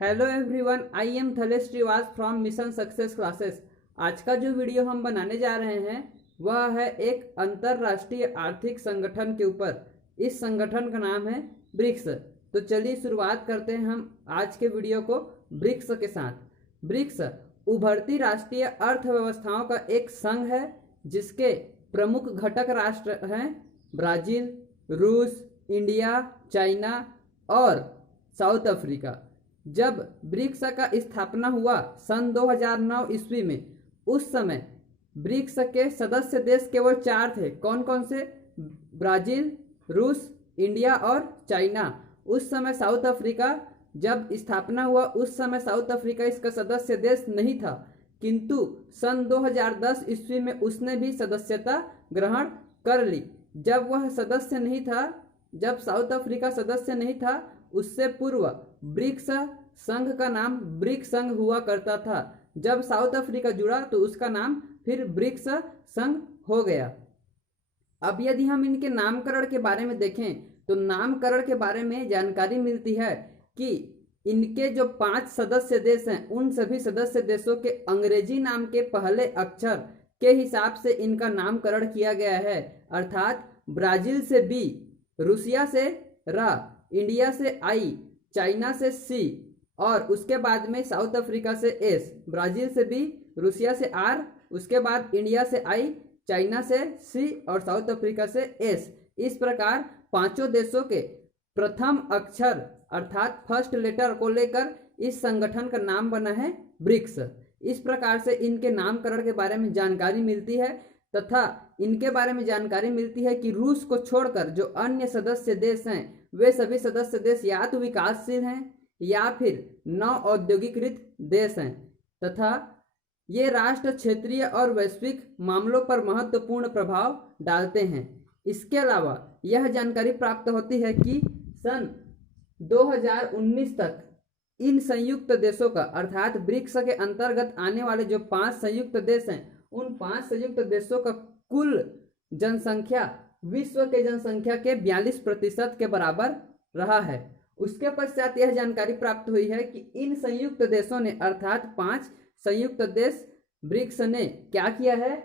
Hello everyone, I am Thalesh Shrivas from Mission Success Classes. आज का जो वीडियो हम बनाने जा रहे हैं वह है एक अंतरराष्ट्रीय आर्थिक संगठन के ऊपर। इस संगठन का नाम है ब्रिक्स। तो चलिए शुरुआत करते हैं हम आज के वीडियो को ब्रिक्स के साथ। ब्रिक्स उभरती राष्ट्रीय अर्थव्यवस्थाओं का एक संघ है जिसके प्रमुख घटक राष्ट्र हैं ब्राजील, रूस, इंडिया, चाइना और साउथ अफ्रीका। जब ब्रिक्स का स्थापना हुआ सन 2009 ईस्वी में, उस समय ब्रिक्स के सदस्य देश केवल 4 थे। कौन कौन से? ब्राजील, रूस, इंडिया और चाइना। उस समय साउथ अफ्रीका जब स्थापना हुआ उस समय साउथ अफ्रीका इसका सदस्य देश नहीं था, किंतु सन 2010 ईस्वी में उसने भी सदस्यता ग्रहण कर ली। जब वह सदस्य नहीं था, जब साउथ अफ्रीका सदस्य नहीं था, उससे पूर्व ब्रिक्स संघ का नाम ब्रिक्स संघ हुआ करता था। जब साउथ अफ्रीका जुड़ा तो उसका नाम फिर ब्रिक्स संघ हो गया। अब यदि हम इनके नामकरण के बारे में देखें तो नामकरण के बारे में जानकारी मिलती है कि इनके जो 5 सदस्य देश हैं उन सभी सदस्य देशों के अंग्रेजी नाम के पहले अक्षर के हिसाब से इनका नामकरण किया गया है। अर्थात ब्राजील से बी, रूसिया से रा, इंडिया से आई, चाइना से सी और उसके बाद में साउथ अफ्रीका से एस। ब्राजील से बी, रूसिया से आर, उसके बाद इंडिया से आई, चाइना से सी और साउथ अफ्रीका से एस। इस प्रकार पांचों देशों के प्रथम अक्षर अर्थात फर्स्ट लेटर को लेकर इस संगठन का नाम बना है ब्रिक्स। इस प्रकार से इनके नामकरण के बारे में जानकारी मिलती है तथा इनके बारे में जानकारी मिलती है कि रूस को छोड़कर जो अन्य सदस्य देश हैं वे सभी सदस्य देश या तो विकासशील हैं या फिर नव औद्योगिकृत देश हैं तथा ये राष्ट्र क्षेत्रीय और वैश्विक मामलों पर महत्वपूर्ण प्रभाव डालते हैं। इसके अलावा यह जानकारी प्राप्त होती है कि सन 2019 तक इन संयुक्त देशों का अर्थात ब्रिक्स के अंतर्गत आने वाले जो 5 संयुक्त देश हैं उन 5 संयुक्त देशों का कुल जनसंख्या विश्व के जनसंख्या के 42% के बराबर रहा है। उसके पश्चात यह जानकारी प्राप्त हुई है कि इन संयुक्त देशों ने अर्थात 5 संयुक्त देश ब्रिक्स ने क्या किया है,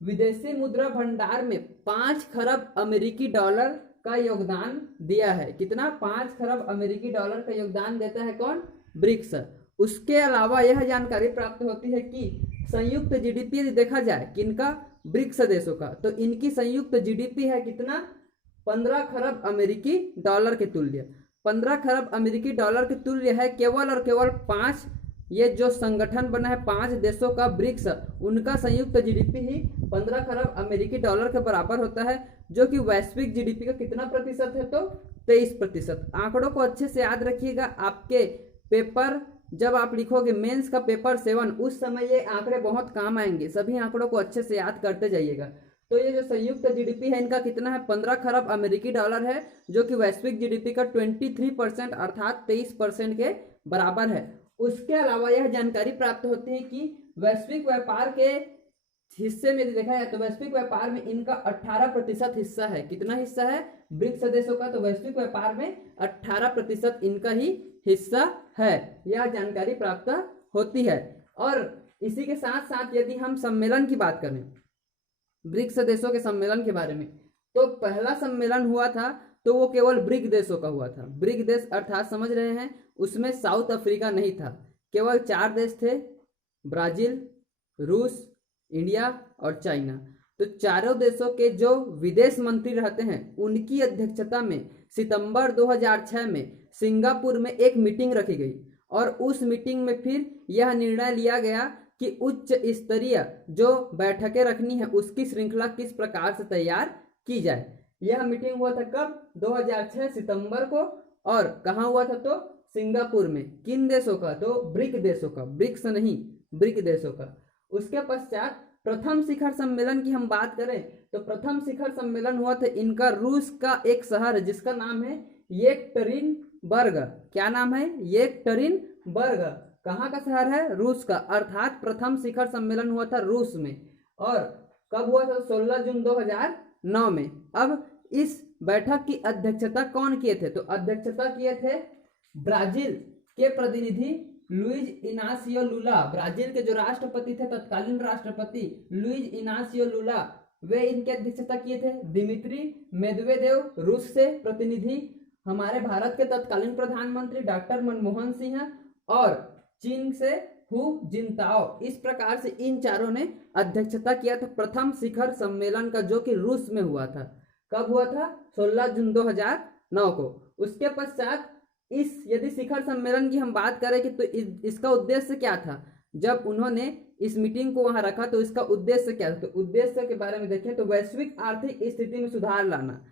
विदेशी मुद्रा भंडार में 5 खरब अमेरिकी डॉलर का योगदान दिया है। कितना? 5 खरब अमेरिकी डॉलर का योगदान देता है कौन? ब्रिक्स। उसके अलावा यह जानकारी प्राप्त होती है कि संयुक्त जीडीपी यदि देखा जाए किनका? ब्रिक्स देशों का, तो इनकी संयुक्त जीडीपी है कितना? 15 खरब अमेरिकी डॉलर के तुल्य। 15 खरब अमेरिकी डॉलर के तुल्य है केवल और केवल 5 ये जो संगठन बना है 5 देशों का ब्रिक्स, उनका संयुक्त जीडीपी ही 15 खरब अमेरिकी डॉलर के बराबर होता है, जो कि वैश्विक जीडीपी का कितना प्रतिशत है? तो 23%। आंकड़ों को अच्छे से याद रखिएगा। आपके पेपर जब आप लिखोगे मेंस का पेपर 7 उस समय ये आंकड़े बहुत काम आएंगे। सभी आंकड़ों को अच्छे से याद करते जाइएगा। तो ये जो संयुक्त जीडीपी है इनका कितना है? 15 खरब अमेरिकी डॉलर है, जो कि वैश्विक जीडीपी का 23% अर्थात 23% के बराबर है। उसके अलावा यह जानकारी प्राप्त होती है कि वैश्विक व्यापार के हिस्से में देखा जाए तो वैश्विक व्यापार में इनका 18% हिस्सा है। कितना हिस्सा है ब्रिक्स देशों का? तो वैश्विक व्यापार में 18% इनका ही हिस्सा है। यह जानकारी प्राप्त होती है। और इसी के साथ साथ यदि हम सम्मेलन की बात करें ब्रिक्स देशों के सम्मेलन के बारे में, तो पहला सम्मेलन हुआ था तो वो केवल ब्रिक देशों का हुआ था। ब्रिक देश अर्थात समझ रहे हैं, उसमें साउथ अफ्रीका नहीं था। केवल 4 देश थे, ब्राजील, रूस, इंडिया और चाइना। तो चारों देशों के जो विदेश मंत्री रहते हैं उनकी अध्यक्षता में सितंबर 2006 में सिंगापुर में एक मीटिंग रखी गई और उस मीटिंग में फिर यह निर्णय लिया गया कि उच्च स्तरीय जो बैठकें रखनी है उसकी श्रृंखला किस प्रकार से तैयार की जाए। यह मीटिंग हुआ था कब? 2006 सितंबर को। और कहाँ हुआ था? तो सिंगापुर में। किन देशों का? तो ब्रिक देशों का, ब्रिक्स नहीं, ब्रिक देशों का। उसके पश्चात प्रथम शिखर सम्मेलन की हम बात करें तो प्रथम शिखर सम्मेलन हुआ था इनका रूस का एक शहर है जिसका नाम है येकटरिनबर्ग। क्या नाम है? येकटरिनबर्ग। कहाँ का शहर है? रूस का। अर्थात प्रथम शिखर सम्मेलन हुआ था रूस में। और कब हुआ था? 16 जून 2009 में। अब इस बैठक की अध्यक्षता कौन किए थे? तो अध्यक्षता किए थे ब्राजील के प्रतिनिधि लुइज इनासियो लुला, ब्राजील के जो राष्ट्रपति थे, तत्कालीन राष्ट्रपति लुइज इनासियो लुला, वे इनकी अध्यक्षता किए थे। दिमित्री मेदवेदेव, रूस से प्रतिनिधि हमारे भारत के तत्कालीन प्रधानमंत्री डॉक्टर मनमोहन सिंह, और चीन से हु जिनताओ। इस प्रकार से इन चारों ने अध्यक्षता किया था प्रथम शिखर सम्मेलन का, जो कि रूस में हुआ था। कब हुआ था? 16 जून 2009 को। उसके पश्चात इस यदि शिखर सम्मेलन की हम बात करें कि तो इसका उद्देश्य क्या था, जब उन्होंने इस मीटिंग को वहां रखा तो इसका उद्देश्य क्या था? तो उद्देश्य के बारे में देखें तो वैश्विक आर्थिक स्थिति में सुधार लाना।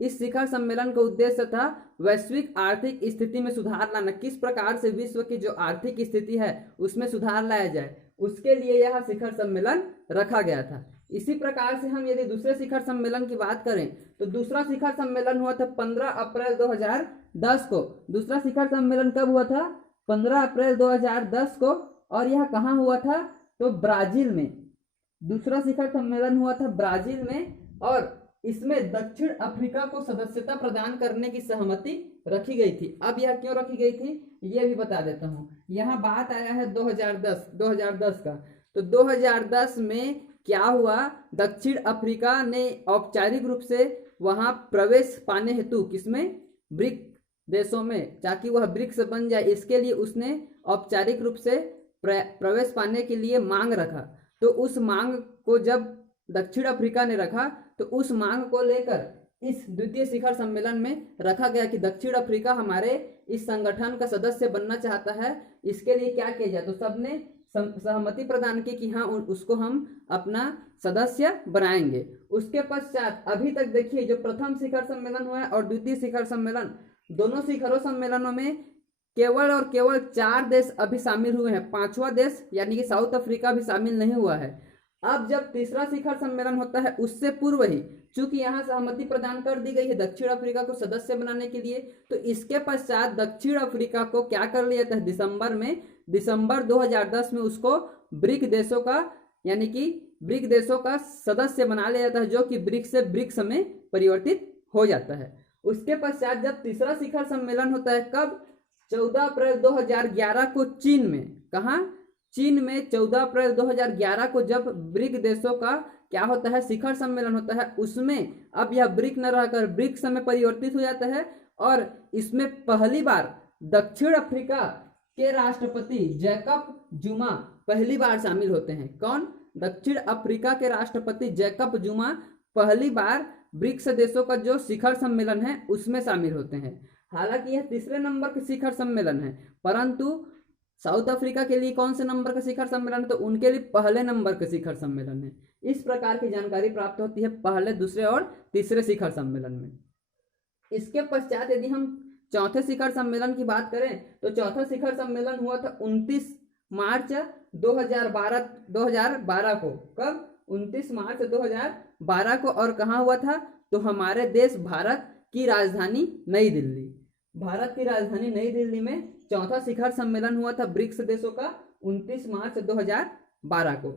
इस शिखर सम्मेलन का उद्देश्य था वैश्विक आर्थिक स्थिति में सुधार लाना। किस प्रकार से विश्व की जो आर्थिक स्थिति है उसमें सुधार लाया जाए, उसके लिए यह शिखर सम्मेलन रखा गया था। इसी प्रकार से हम यदि दूसरे शिखर सम्मेलन की बात करें तो दूसरा शिखर सम्मेलन हुआ था 15 अप्रैल 2010 को। दूसरा शिखर सम्मेलन कब हुआ था? 15 अप्रैल 2010 को। और यह कहाँ हुआ था? तो ब्राजील में। दूसरा शिखर सम्मेलन हुआ था ब्राजील में, और इसमें दक्षिण अफ्रीका को सदस्यता प्रदान करने की सहमति रखी गई थी। अब यह क्यों रखी गई थी ये भी बता देता हूं। यहाँ बात आया है 2010 का। तो 2010 में क्या हुआ? दक्षिण अफ्रीका ने औपचारिक रूप से वहां प्रवेश पाने हेतु, किसमें? ब्रिक देशों में, ताकि वह ब्रिक्स बन जाए, इसके लिए उसने औपचारिक रूप से प्रवेश पाने के लिए मांग रखा। तो उस मांग को जब दक्षिण अफ्रीका ने रखा तो उस मांग को लेकर इस द्वितीय शिखर सम्मेलन में रखा गया कि दक्षिण अफ्रीका हमारे इस संगठन का सदस्य बनना चाहता है, इसके लिए क्या किया जाए। तो सबने सहमति प्रदान की कि हाँ उसको हम अपना सदस्य बनाएंगे। उसके पश्चात अभी तक देखिए जो प्रथम शिखर सम्मेलन हुआ है और द्वितीय शिखर सम्मेलन, दोनों शिखरों सम्मेलनों में केवल और केवल 4 देश अभी शामिल हुए हैं। 5वां देश यानी कि साउथ अफ्रीका भी शामिल नहीं हुआ है। अब जब तीसरा शिखर सम्मेलन होता है उससे पूर्व ही, चूंकि यहाँ सहमति प्रदान कर दी गई है दक्षिण अफ्रीका को सदस्य बनाने के लिए, तो इसके पश्चात दक्षिण अफ्रीका को क्या कर लिया था? दिसंबर 2010 में उसको ब्रिक देशों का यानी कि ब्रिक देशों का सदस्य बना लिया जाता है, जो कि ब्रिक्स से ब्रिक्स में परिवर्तित हो जाता है। उसके पश्चात जब तीसरा शिखर सम्मेलन होता है, कब? 14 अप्रैल 2011 को चीन में। कहाँ? चीन में 14 अप्रैल 2011 को जब ब्रिक देशों का क्या होता है? शिखर सम्मेलन होता है। उसमें अब यह ब्रिक न रहकर ब्रिक्स में परिवर्तित हो जाता है, और इसमें पहली बार दक्षिण अफ्रीका के राष्ट्रपति जैकब जुमा पहली बार शामिल होते हैं। कौन? दक्षिण अफ्रीका के राष्ट्रपति जैकब जुमा पहली बार ब्रिक्स देशों का जो शिखर सम्मेलन है उसमें शामिल होते हैं। हालांकि यह तीसरे नंबर का शिखर सम्मेलन है, परंतु साउथ अफ्रीका के लिए कौन से नंबर का शिखर सम्मेलन है? तो उनके लिए पहले नंबर का शिखर सम्मेलन है। इस प्रकार की जानकारी प्राप्त होती है पहले, दूसरे और तीसरे शिखर सम्मेलन में। इसके पश्चात यदि हम चौथे शिखर सम्मेलन की बात करें तो चौथा शिखर सम्मेलन हुआ था 29 मार्च 2012 को। कब? 29 मार्च 2012 को। और कहाँ हुआ था? तो हमारे देश भारत की राजधानी नई दिल्ली। भारत की राजधानी नई दिल्ली में चौथा शिखर सम्मेलन हुआ था ब्रिक्स देशों का 29 मार्च 2012 को।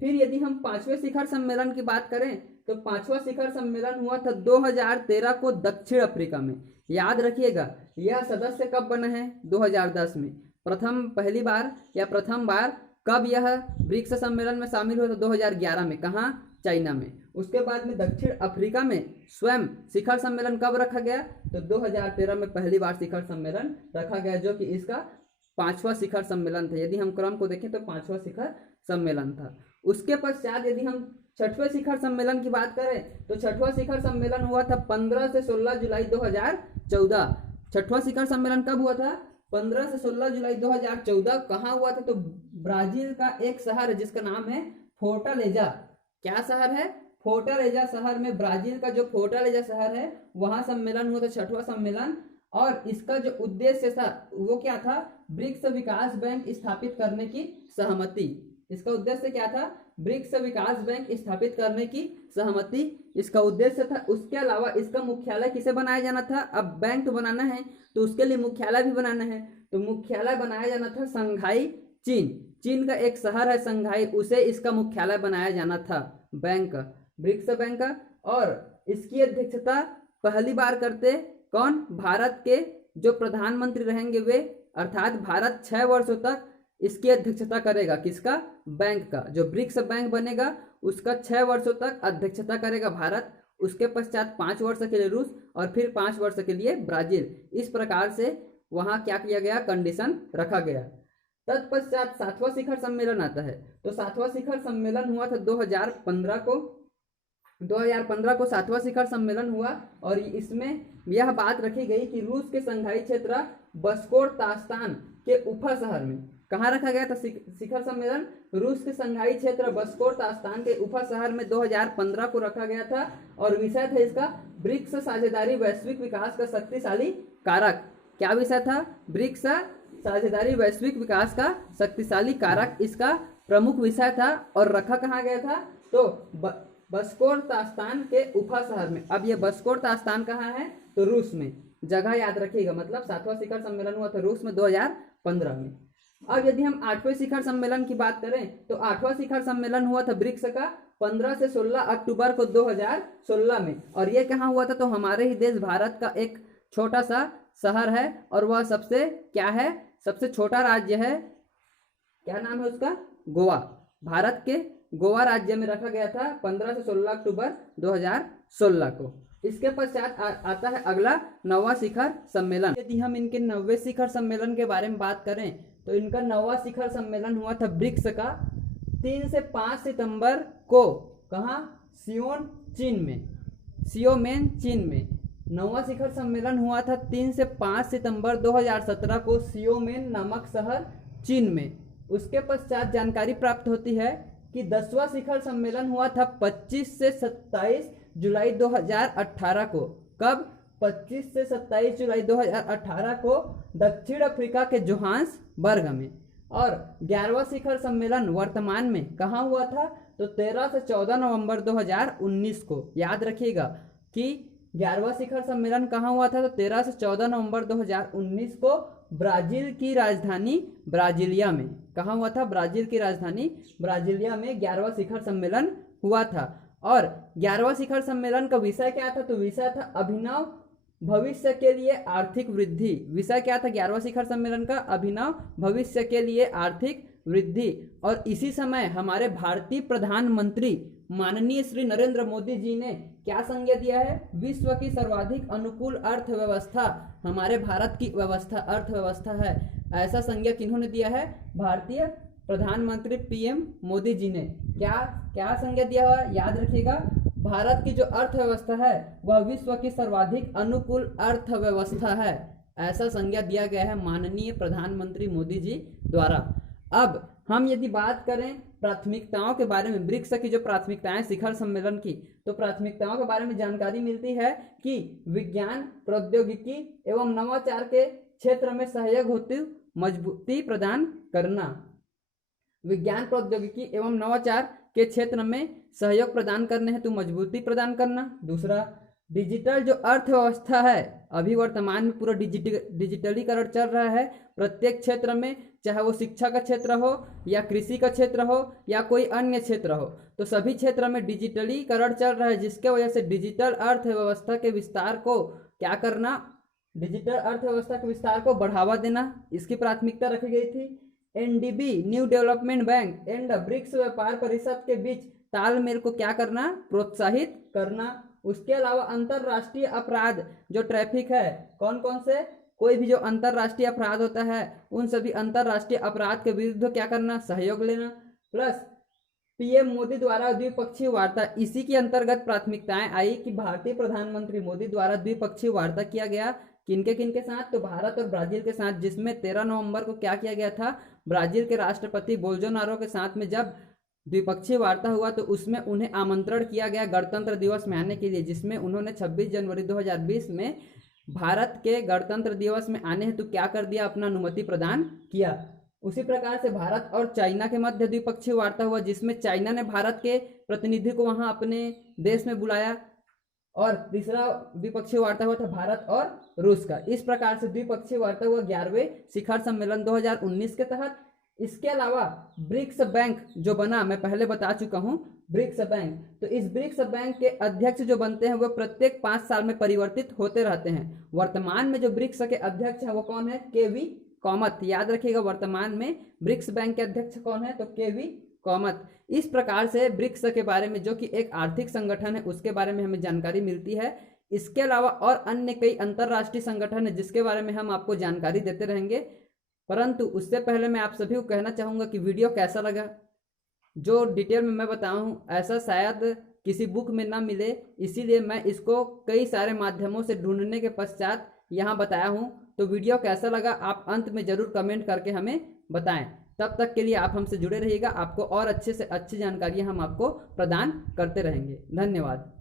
फिर यदि हम 5वें शिखर सम्मेलन की बात करें तो 5वां शिखर सम्मेलन हुआ था 2013 को दक्षिण अफ्रीका में। याद रखिएगा यह सदस्य कब बना है? 2010 में। पहली बार या प्रथम बार कब यह ब्रिक्स सम्मेलन में शामिल हुआ था? 2011 में। कहाँ? चाइना में। उसके बाद में दक्षिण अफ्रीका में स्वयं शिखर सम्मेलन कब रखा गया? तो 2013 में पहली बार शिखर सम्मेलन रखा गया, जो कि इसका 5वां शिखर सम्मेलन था। यदि हम क्रम को देखें तो 5वां शिखर सम्मेलन था। उसके पश्चात यदि हम 6वें शिखर सम्मेलन की बात करें तो 6वां शिखर सम्मेलन हुआ था 15 से 16 जुलाई 2014। 6वां शिखर सम्मेलन कब हुआ था? 15 से 16 जुलाई 2014। कहाँ हुआ था? तो ब्राजील का एक शहर है जिसका नाम है फोर्टालेजा। क्या शहर है? फोर्टालेजा शहर में, ब्राजील का जो फोर्टालेजा शहर है वहां सम्मेलन हुआ था, 6वां सम्मेलन। और इसका जो उद्देश्य था वो क्या था? ब्रिक्स विकास बैंक स्थापित करने की सहमति। इसका उद्देश्य क्या था? ब्रिक्स विकास बैंक स्थापित करने की सहमति इसका उद्देश्य था। उसके अलावा इसका मुख्यालय किसे बनाया जाना था? अब बैंक तो बनाना है तो उसके लिए मुख्यालय भी बनाना है, तो मुख्यालय बनाया जाना था शंघाई, चीन का एक शहर है शंघाई, उसे इसका मुख्यालय बनाया जाना था बैंक, ब्रिक्स बैंक का। और इसकी अध्यक्षता पहली बार करते कौन? भारत के जो प्रधानमंत्री रहेंगे वे अर्थात भारत 6 वर्षों तक इसकी अध्यक्षता करेगा। किसका? बैंक का। जो ब्रिक्स बैंक बनेगा उसका 6 वर्षों तक अध्यक्षता करेगा भारत, उसके पश्चात 5 वर्ष के लिए रूस और फिर 5 वर्ष के लिए ब्राजील। इस प्रकार से वहां क्या किया गया? कंडीशन रखा गया। तत्पश्चात 7वां शिखर सम्मेलन आता है। तो 7वां शिखर सम्मेलन हुआ था 2015 को। 2015 को 7वां शिखर सम्मेलन हुआ और इसमें यह बात रखी गई कि रूस के संघाई क्षेत्र बस्कोर-तास्तान के उफा शहर में, कहाँ रखा गया था शिखर सम्मेलन? रूस के संघाई क्षेत्र बस्कोर-तास्तान के उफा शहर में 2015 को रखा गया था और विषय था इसका ब्रिक्स साझेदारी वैश्विक विकास का शक्तिशाली कारक। क्या विषय था? ब्रिक्स साझेदारी वैश्विक विकास का शक्तिशाली कारक इसका प्रमुख विषय था और रखा कहाँ गया था? तो बस्कोर-तास्तान के उफा शहर में। अब ये बस्कोर-तास्तान कहाँ है? तो रूस में। जगह याद रखिएगा, मतलब 7वां शिखर सम्मेलन हुआ था रूस में 2015 में। अब यदि हम 8वें शिखर सम्मेलन की बात करें तो 8वां शिखर सम्मेलन हुआ था ब्रिक्स का 15 से 16 अक्टूबर को 2016 में और ये कहाँ हुआ था? तो हमारे ही देश भारत का एक छोटा सा शहर है और वह सबसे क्या है? सबसे छोटा राज्य है। क्या नाम है उसका? गोवा। भारत के गोवा राज्य में रखा गया था 15 से 16 अक्टूबर 2016 को। इसके पश्चात आता है अगला 9वां शिखर सम्मेलन। यदि हम इनके 9वें शिखर सम्मेलन के बारे में बात करें तो इनका 9वां शिखर सम्मेलन हुआ था ब्रिक्स का 3 से 5 सितंबर को। कहाँ? सियोमेन चीन में 9वां शिखर सम्मेलन हुआ था 3 से 5 सितंबर 2017 को सियोमेन नामक शहर चीन में। उसके पश्चात जानकारी प्राप्त होती है कि 10वां शिखर सम्मेलन हुआ था 25 से 27 जुलाई 2018 को। कब? 25 से 27 जुलाई 2018 को दक्षिण अफ्रीका के जोहान्सबर्ग में। और 11वां शिखर सम्मेलन वर्तमान में कहाँ हुआ था? तो 13 से 14 नवंबर 2019 को। याद रखिएगा कि 11वां शिखर सम्मेलन कहाँ हुआ था? तो 13 से 14 नवंबर 2019 को ब्राजील की राजधानी ब्राजीलिया में। कहाँ हुआ था? ब्राजील की राजधानी ब्राजीलिया में 11वां शिखर सम्मेलन हुआ था। और 11वां शिखर सम्मेलन का विषय क्या था? तो विषय था अभिनव भविष्य के लिए आर्थिक वृद्धि। विषय क्या था 11वां शिखर सम्मेलन का? अभिनव भविष्य के लिए आर्थिक वृद्धि। और इसी समय हमारे भारतीय प्रधानमंत्री माननीय श्री नरेंद्र मोदी जी ने क्या संज्ञा दिया है? विश्व की सर्वाधिक अनुकूल अर्थव्यवस्था हमारे भारत की व्यवस्था अर्थव्यवस्था है। ऐसा संज्ञा किन्होंने दिया है? भारतीय प्रधानमंत्री पीएम मोदी जी ने। क्या संज्ञा दिया हुआ? याद रखिएगा, भारत की जो अर्थव्यवस्था है वह विश्व की सर्वाधिक अनुकूल अर्थव्यवस्था है। ऐसा संज्ञा दिया गया है माननीय प्रधानमंत्री मोदी जी द्वारा। अब हम यदि बात करें प्राथमिकताओं के बारे में, ब्रिक्स की जो प्राथमिकताएं शिखर सम्मेलन की, तो प्राथमिकताओं के बारे में जानकारी मिलती है कि विज्ञान, प्रौद्योगिकी एवं नवाचार के क्षेत्र में सहयोग हेतु मजबूती प्रदान करना। विज्ञान, प्रौद्योगिकी एवं नवाचार के क्षेत्र में सहयोग प्रदान करने हेतु मजबूती प्रदान करना। दूसरा, डिजिटल जो अर्थव्यवस्था है, अभी वर्तमान में पूरा डिजिटलीकरण चल रहा है प्रत्येक क्षेत्र में, चाहे वो शिक्षा का क्षेत्र हो या कृषि का क्षेत्र हो या कोई अन्य क्षेत्र हो, तो सभी क्षेत्र में डिजिटलीकरण चल रहा है, जिसके वजह से डिजिटल अर्थव्यवस्था के विस्तार को क्या करना? डिजिटल अर्थव्यवस्था के विस्तार को बढ़ावा देना, इसकी प्राथमिकता रखी गई थी। NDB new development bank and BRICS व्यापार परिषद के बीच तालमेल को क्या करना? प्रोत्साहित करना। उसके अलावा अंतरराष्ट्रीय अपराध जो ट्रैफिक है, कौन कौन से? कोई भी जो अंतरराष्ट्रीय अपराध होता है उन सभी अंतरराष्ट्रीय अपराध के विरुद्ध क्या करना? सहयोग लेना। प्लस पीएम मोदी द्वारा द्विपक्षीय वार्ता, इसी के अंतर्गत प्राथमिकताएं आई कि भारतीय प्रधानमंत्री मोदी द्वारा द्विपक्षीय वार्ता किया गया। किनके किनके साथ? तो भारत और ब्राजील के साथ, जिसमें 13 नवंबर को क्या किया गया था? ब्राजील के राष्ट्रपति बोल्सोनारो के साथ में जब द्विपक्षीय वार्ता हुआ तो उसमें उन्हें आमंत्रण किया गया गणतंत्र दिवस में आने के लिए, जिसमें उन्होंने 26 जनवरी 2020 में भारत के गणतंत्र दिवस में आने हेतु क्या कर दिया? अपना अनुमति प्रदान किया। उसी प्रकार से भारत और चाइना के मध्य द्विपक्षीय वार्ता हुआ, जिसमें चाइना ने भारत के प्रतिनिधि को वहां अपने देश में बुलाया। और तीसरा द्विपक्षीय वार्ता हुआ था भारत और रूस का। इस प्रकार से द्विपक्षीय वार्ता हुआ 11वें शिखर सम्मेलन 2019 के तहत। इसके अलावा ब्रिक्स बैंक जो बना, मैं पहले बता चुका हूं, ब्रिक्स बैंक, तो इस ब्रिक्स बैंक के अध्यक्ष जो बनते हैं वो प्रत्येक 5 साल में परिवर्तित होते रहते हैं। वर्तमान में जो ब्रिक्स के अध्यक्ष हैं वो कौन है? केवी कामत। याद रखिएगा, वर्तमान में ब्रिक्स बैंक के अध्यक्ष कौन है? तो केवी कामत। इस प्रकार से ब्रिक्स के बारे में, जो कि एक आर्थिक संगठन है, उसके बारे में हमें जानकारी मिलती है। इसके अलावा और अन्य कई अंतरराष्ट्रीय संगठन है जिसके बारे में हम आपको जानकारी देते रहेंगे। परंतु उससे पहले मैं आप सभी को कहना चाहूँगा कि वीडियो कैसा लगा। जो डिटेल में मैं बताऊँ ऐसा शायद किसी बुक में ना मिले, इसीलिए मैं इसको कई सारे माध्यमों से ढूंढने के पश्चात यहाँ बताया हूँ। तो वीडियो कैसा लगा आप अंत में ज़रूर कमेंट करके हमें बताएं। तब तक के लिए आप हमसे जुड़े रहिएगा, आपको और अच्छे से अच्छी जानकारियाँ हम आपको प्रदान करते रहेंगे। धन्यवाद।